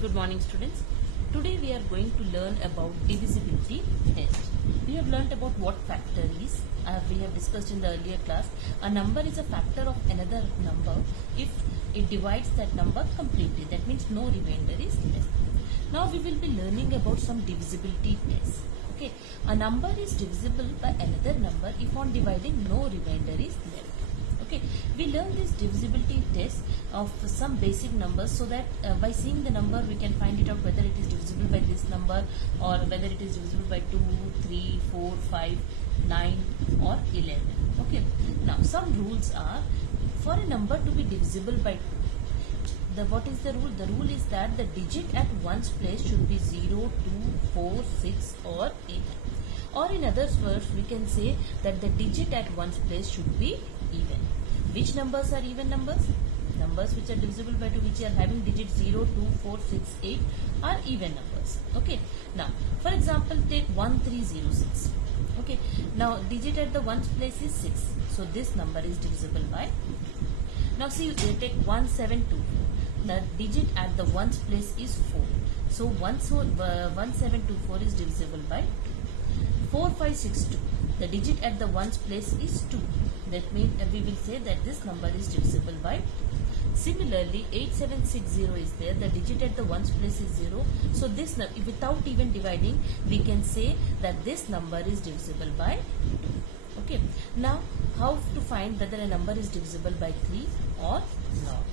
Good morning, students. Today we are going to learn about divisibility test. We have learnt about what factor is. We have discussed in the earlier class. A number is a factor of another number if it divides that number completely. That means no remainder is left. Now we will be learning about some divisibility tests. Okay, a number is divisible by another number if on dividing no remainder is left. Okay, we learn this divisibility test of some basic numbers so that by seeing the number we can find it out whether it is divisible by this number or whether it is divisible by 2, 3, 4, 5, 9 or 11. Okay, now some rules are for a number to be divisible by what is the rule? The rule is that the digit at one's place should be 0, 2, 4, 6 or 8. Or in other words, we can say that the digit at one's place should be even. Which numbers are even numbers? Numbers which are divisible by 2, which are having digits 0, 2, 4, 6, 8 are even numbers. Okay. Now, for example, take 1306. Okay. Now, digit at the ones place is 6. So, this number is divisible by 2. Now, see, take 1724. The digit at the ones place is 4. So, 1724 is divisible by 2. 4562. The digit at the ones place is 2. That means we will say that this number is divisible by 2. Similarly, 8760 is there. The digit at the ones place is 0. So this, without even dividing, we can say that this number is divisible by 2. Okay. Now, how to find whether a number is divisible by 3 or not?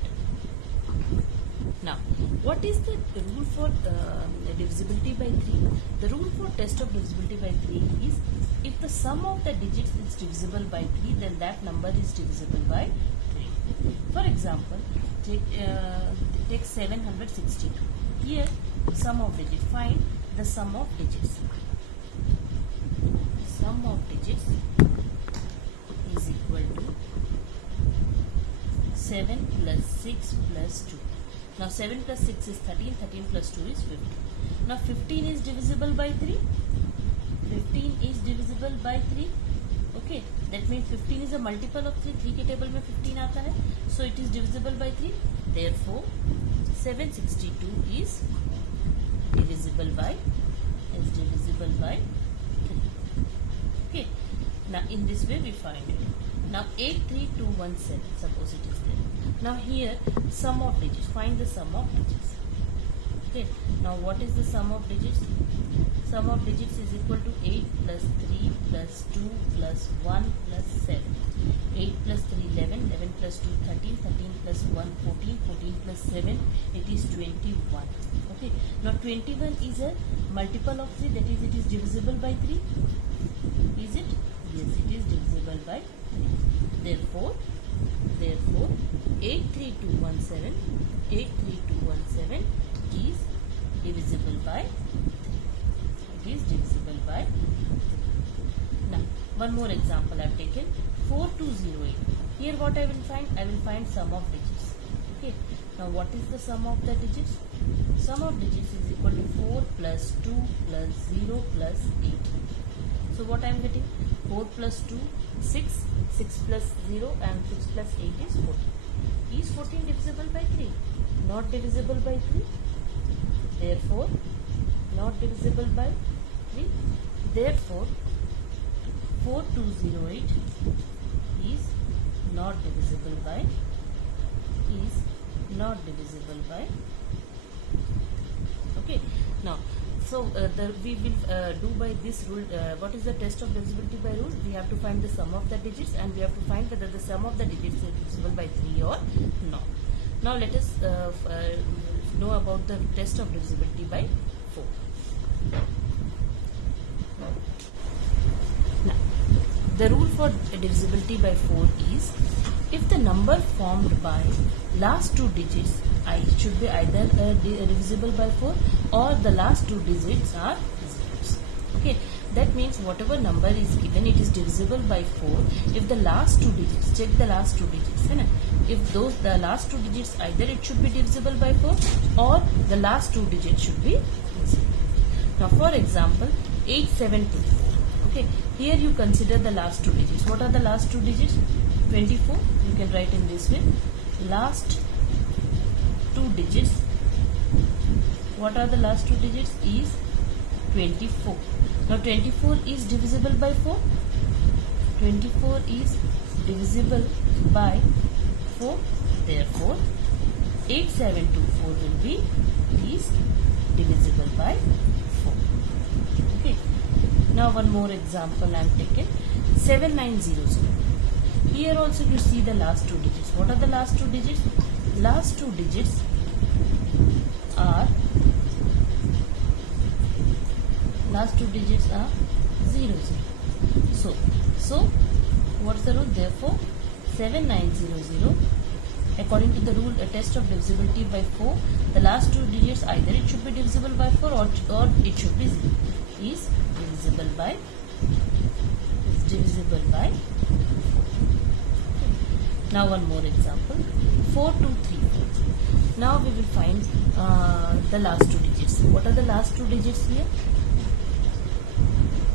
Now, what is the rule for divisibility by 3? The rule for test of divisibility by 3 is if the sum of the digits is divisible by 3, then that number is divisible by 3. For example, take 762. Here, sum of digits. Find the sum of digits. Sum of digits is equal to 7 plus 6 plus 2. Now 7 plus 6 is 13, 13 plus 2 is 15. Now 15 is divisible by 3. 15 is divisible by 3. Okay, that means 15 is a multiple of 3. 3 के table में 15 आता है. So it is divisible by 3. Therefore, 762 is divisible by 3. Okay, now in this way we find it. Now 83217, suppose it is there. Now here, sum of digits. Find the sum of digits. Okay. Now what is the sum of digits? Sum of digits is equal to 8 plus 3 plus 2 plus 1 plus 7. 8 plus 3, 11. 11 plus 2, 13. 13 plus 1, 14. 14 plus 7, it is 21. Okay. Now 21 is a multiple of 3. That is, it is divisible by 3. Is it? Yes, it is divisible by 3. Therefore, 83217 is divisible by 3. It is divisible by 3. Now, one more example I have taken. 4208. Here what I will find? I will find sum of digits. Okay. Now, what is the sum of the digits? Sum of digits is equal to 4 plus 2 plus 0 plus 8. So, what I am getting? 4 plus 2, 6. 6 plus 0 and 6 plus 8 is 14. Is 14 divisible by 3? Not divisible by 3. Therefore, not divisible by 3. Therefore, 4208 is not divisible by Okay. Now, so we will do by this rule. What is the test of divisibility by rule? We have to find the sum of the digits and we have to find whether the sum of the digits is divisible by 3 or not. Now let us know about the test of divisibility by 4. Now, the rule for divisibility by 4 is if the number formed by last two digits should be either divisible by 4 or the last two digits are zeros. Okay, that means whatever number is given, it is divisible by 4 if the last two digits, check the last two digits, if the last two digits either it should be divisible by 4 or the last two digits should be 0. Now for example, 8724. Okay, here you consider the last two digits. What are the last two digits? 24. You can write in this way. Last two digits What are the last two digits? Is 24. Now 24 is divisible by 4. 24 is divisible by 4. Therefore, 8724 will be is divisible by 4. Okay. Now one more example I am taking. 7900. Here also you see the last two digits. What are the last two digits? Last two digits are 0, 0. So what's the rule? Therefore 7900, according to the rule, a test of divisibility by 4, the last two digits either it should be divisible by 4 or it should be 0. Is divisible by 4. Now one more example. 4234. Now we will find the last two digits. What are the last two digits here?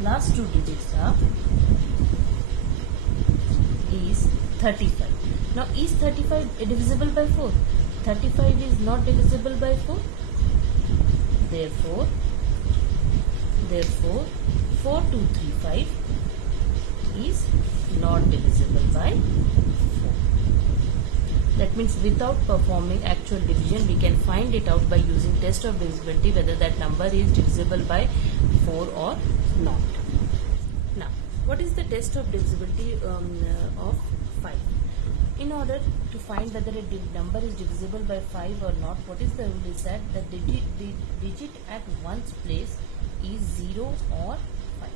Last two digits are is 35. Now is 35 divisible by 4? 35 is not divisible by 4. Therefore 4235 is not divisible by 4. That means without performing actual division, we can find it out by using test of divisibility whether that number is divisible by 4 or not. Now, what is the test of divisibility of 5? In order to find whether a number is divisible by 5 or not, what is the rule is that the digit at ones place is 0 or 5.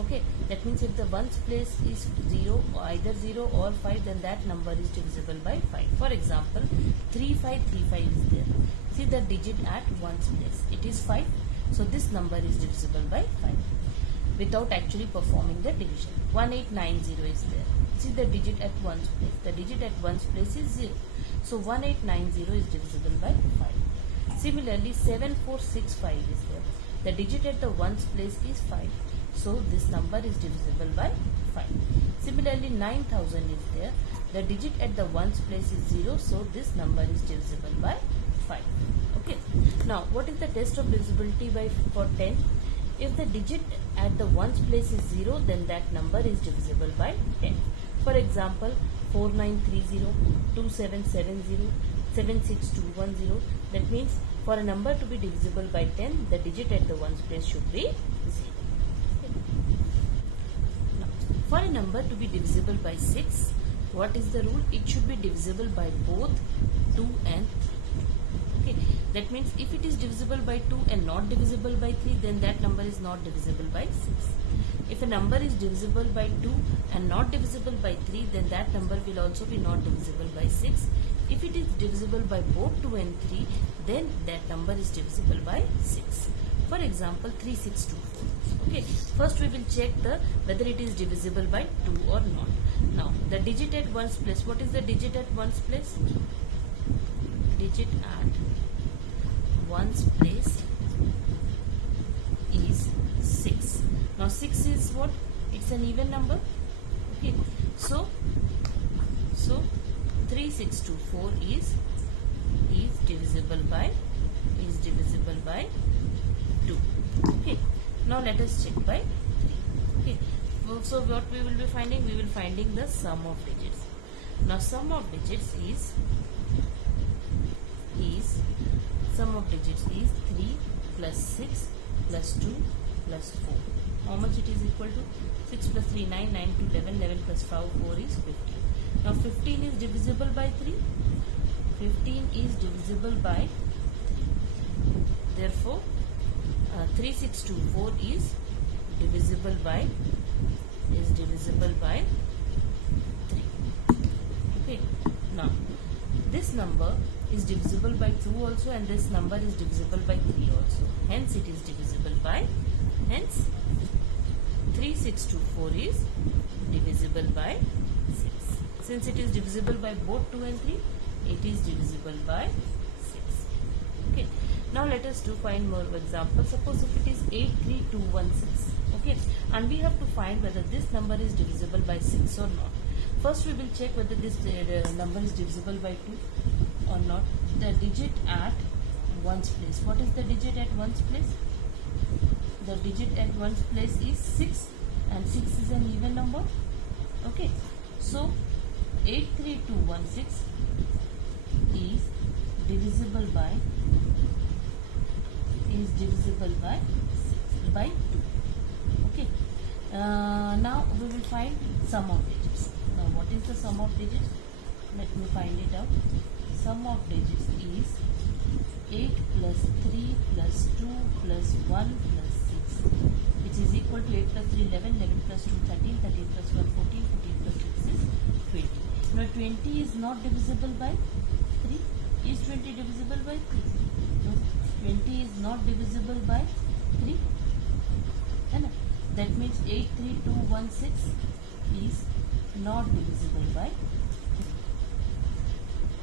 Okay, that means if the ones place is 0, either 0 or 5, then that number is divisible by 5. For example, 3535 is there. See the digit at ones place. It is 5. So this number is divisible by 5 without actually performing the division. 1890 is there. See the digit at ones place. The digit at ones place is 0. So 1890 is divisible by 5. Similarly, 7465 is there. The digit at the ones place is 5. So this number is divisible by 5. Similarly, 9000 is there. The digit at the ones place is 0. So this number is divisible by 5. Okay. Now, what is the test of divisibility by for 10? If the digit at the ones place is 0, then that number is divisible by 10. For example, 4930, 2770, 76210. That means for a number to be divisible by 10, the digit at the ones place should be 0. Now, for a number to be divisible by 6, what is the rule? It should be divisible by both 2 and 3. Okay, that means if it is divisible by 2 and not divisible by 3, then that number is not divisible by 6. If a number is divisible by 2 and not divisible by 3, then that number will also be not divisible by 6. If it is divisible by both 2 and 3, then that number is divisible by 6. For example, 3624. Okay, first we will check whether it is divisible by 2 or not. Now, the digit at ones place. What is the digit at ones place? Digit at ones place is 6. Now 6 is what? It's an even number. Okay, so 3624 is divisible by 2. Okay, now let us check by 3. Okay, so what we will be finding? We will finding the sum of digits. Now sum of digits is sum of digits is 3 plus 6 plus 2 plus 4. How much it is equal to? 6 plus 3, 9, 9 to 11, 11 plus 5, 4 is 15. Now 15 is divisible by 3. 15 is divisible by 3. Therefore, 3624 is divisible by 3. Okay. Now, this number is divisible by 2 also, and this number is divisible by 3 also. Hence, it is divisible by, hence 3624 is divisible by 6. Since it is divisible by both 2 and 3, it is divisible by 6. Okay. Now let us find more examples. Suppose if it is 83216. Okay. And we have to find whether this number is divisible by 6 or not. First we will check whether this number is divisible by 2 or not. The digit at ones place. What is the digit at ones place? The digit at ones place is 6, and 6 is an even number. Okay, so 83216 is divisible by 2. Okay, now we will find sum of digits. Now what is the sum of digits? Let me find it out. Sum of digits is 8 plus 3 plus 2 plus 1 plus 6, which is equal to 8 plus 3 11, 11 plus 2 13, 13 plus 1 14, 14 plus 6 is 20. Now 20 is not divisible by 3. Is 20 divisible by 3? No, 20 is not divisible by 3. That means 83216 is not divisible by 3.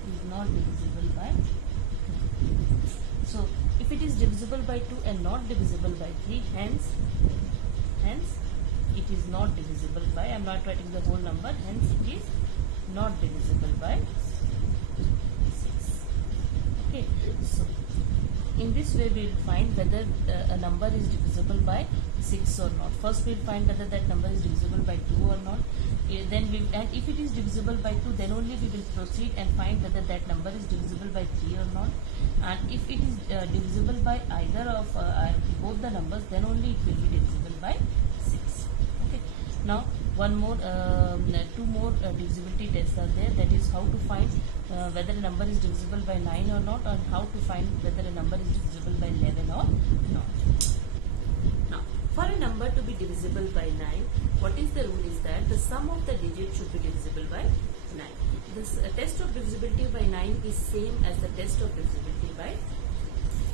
Is not divisible by 3. So if it is divisible by 2 and not divisible by 3, hence it is not divisible by, I am not writing the whole number, hence it is not divisible by 6. Okay, so in this way we will find whether a number is divisible by 6 or not. First we will find whether that number is divisible by 2 or not. And if it is divisible by 2, then only we will proceed and find whether that number is divisible by 3 or not. And if it is divisible by either of both the numbers, then only it will be divisible by 6. Okay. Now one more, two more divisibility tests are there. That is how to find whether a number is divisible by 9 or not, and how to find whether a number is divisible by 11 or not. Now, for a number to be divisible by 9, what is the rule is that the sum of the digits should be divisible by 9. This test of divisibility by 9 is same as the test of divisibility by.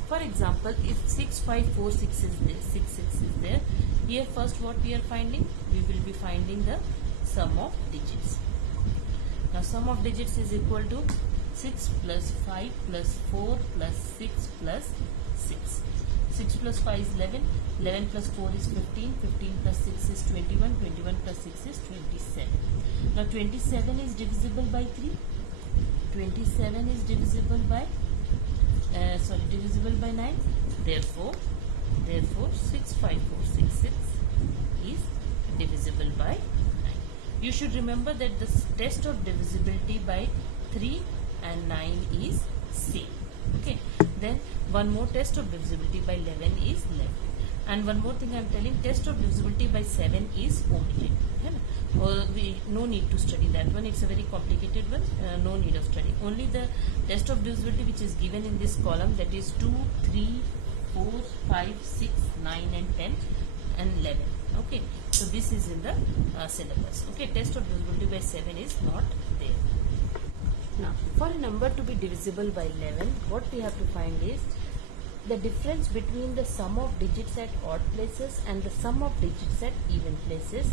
For example, if 6546 is there, 66 is there, here first what we are finding? We will be finding the sum of digits. Now sum of digits is equal to 6 plus 5 plus 4 plus 6 plus 6. 6 plus 5 is 11, 11 plus 4 is 15, 15 plus 6 is 21, 21 plus 6 is 27. Now 27 is divisible by 3, 27 is divisible by, divisible by 9, therefore 65466 is divisible by 9. You should remember that the test of divisibility by 3 and 9 is same. Okay, then one more test of divisibility by 11 is left, and one more thing I am telling, test of divisibility by 7 is omitted. No need to study that one, it's a very complicated one, no need of study. Only the test of divisibility which is given in this column, that is 2, 3, 4, 5, 6, 9 and 10 and 11. Okay, so this is in the syllabus. Okay, test of divisibility by 7 is not there. Now, for a number to be divisible by 11, what we have to find is the difference between the sum of digits at odd places and the sum of digits at even places.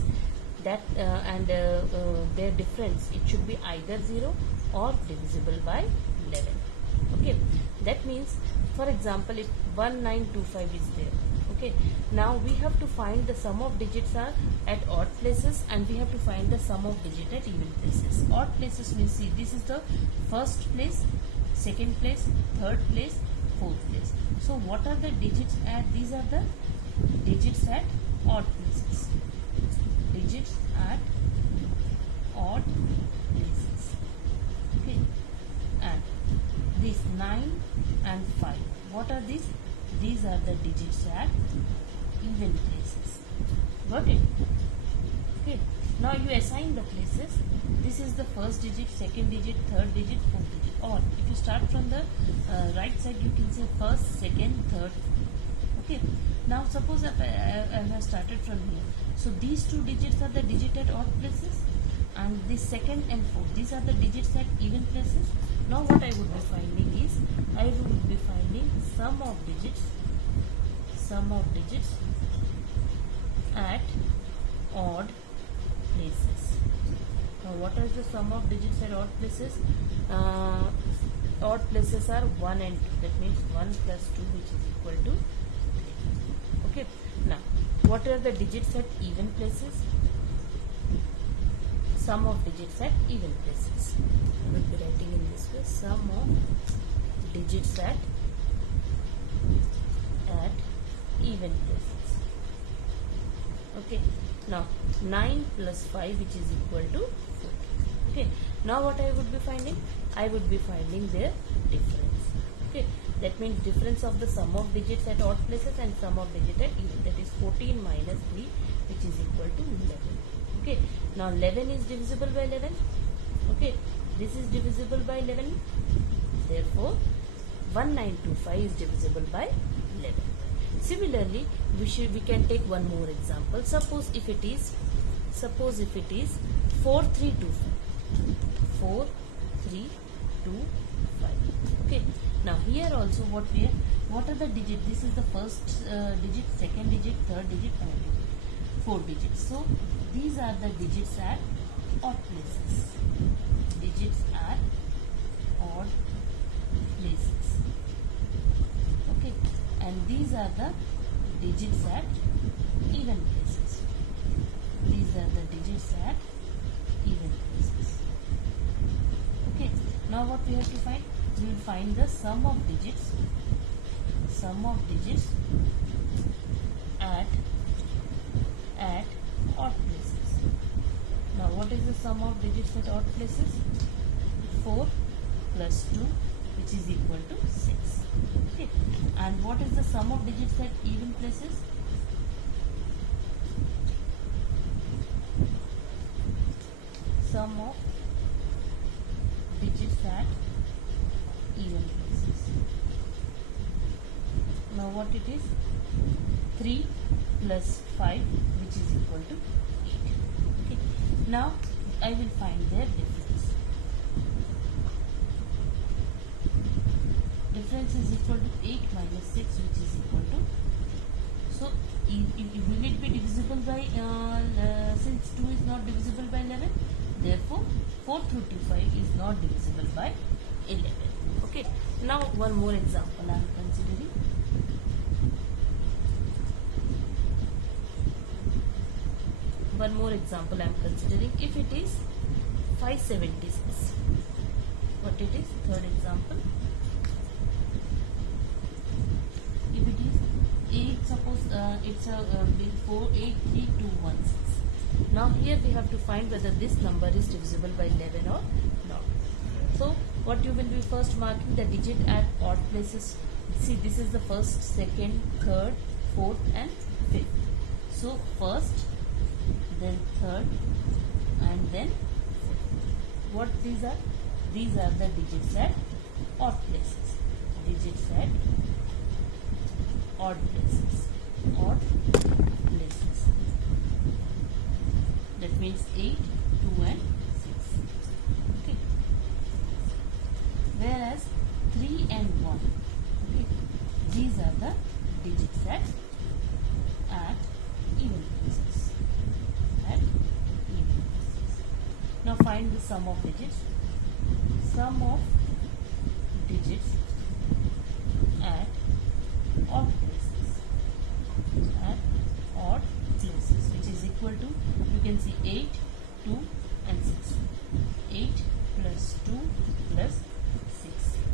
That their difference, it should be either 0 or divisible by 11. Okay, that means, for example, if 1925 is there, okay, now we have to find the sum of digits are at odd places, and we have to find the sum of digit at even places. Odd places, we see this is the first place, second place, third place, fourth place. So what are the digits at, these are the digits at odd places. Digits at odd places. Okay, and these 9 and 5, what are these? These are the digits at even places. Got it? Okay, now you assign the places. This is the first digit, second digit, third digit, fourth digit. Or if you start from the right side, you can say first, second, third. Okay, now suppose I have started from here. So these two digits are the digit at odd places, and the second and fourth, these are the digits at even places. Now what I would be finding is, I would be finding sum of digits at odd places. Now what is the sum of digits at odd places? Odd places are 1 and 2, that means 1 plus 2, which is equal to 3. Okay, now what are the digits at even places? Sum of digits at even places. I will be writing in this way, sum of digits at even places. Okay, now 9 plus 5, which is equal to 4. Okay, now what I would be finding? I would be finding their difference. Okay, that means difference of the sum of digits at odd places and sum of digits at even. That is 14 minus 3, which is equal to 11. Okay, now 11 is divisible by 11. Okay, this is divisible by 11. Therefore, 1925 is divisible by 11. Similarly, we can take one more example. Suppose if it is 4325. 4325. Okay. Now here also what are the digits? This is the first digit, second digit, third digit, fourth digit. So these are the digits at odd places. Digits at odd places. Okay, and these are the digits at even places. These are the digits at even places. Okay, now what we have to find? We will find the sum of digits at odd places. Now what is the sum of digits at odd places? 4 plus 2, which is equal to 6. Okay, and what is the sum of digits at even places? Sum of digits at even places. Now what it is? 3 plus 5, which is equal to 8. Okay, now I will find their difference. Difference is equal to 8 minus 6, which is equal to, so will it be divisible by, since 2 is not divisible by 11, therefore 435 is not divisible by 11. Okay, now one more example I am considering. One more example I am considering. If it is 576, what it is? Third example. If it is 8, suppose it's a 483216. Now here we have to find whether this number is divisible by 11 or not. So what you will be first marking the digit at odd places. See, this is the first, second, third, fourth and fifth. So first, then third, and then fifth. What these are? These are the digits at odd places. Digits at odd places. Odd places. That means 8, 2 and 6. Okay. Whereas 3 and 1. Okay. These are the digits at even places. At even places. Now find the sum of digits. Sum of digits at odd places. At odd places, which is equal to, you can see 8, 2 and 6. 8 plus 2 plus 6.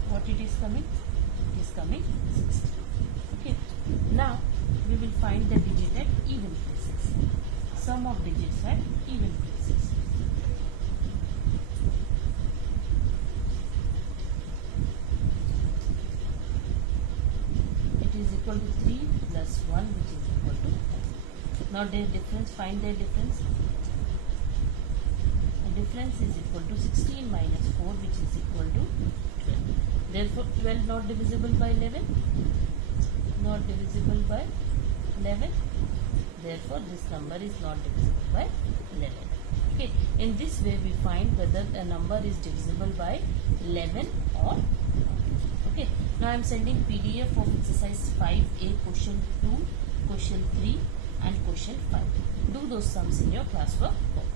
What it is coming? It is coming 6. Okay. Now we will find the digit at even places. Sum of digits at even places. It is equal to 3 plus 1, which is equal to 4. Now their difference, find their difference. The difference is equal to 16 minus 4, which is equal to 12. Therefore 12 not divisible by 11. Not divisible by 11. Therefore this number is not divisible by 11. Okay. In this way we find whether a number is divisible by 11 or not. Okay. Now I am sending PDF of exercise 5A, question 2, question 3 and question 5. Do those sums in your classwork book.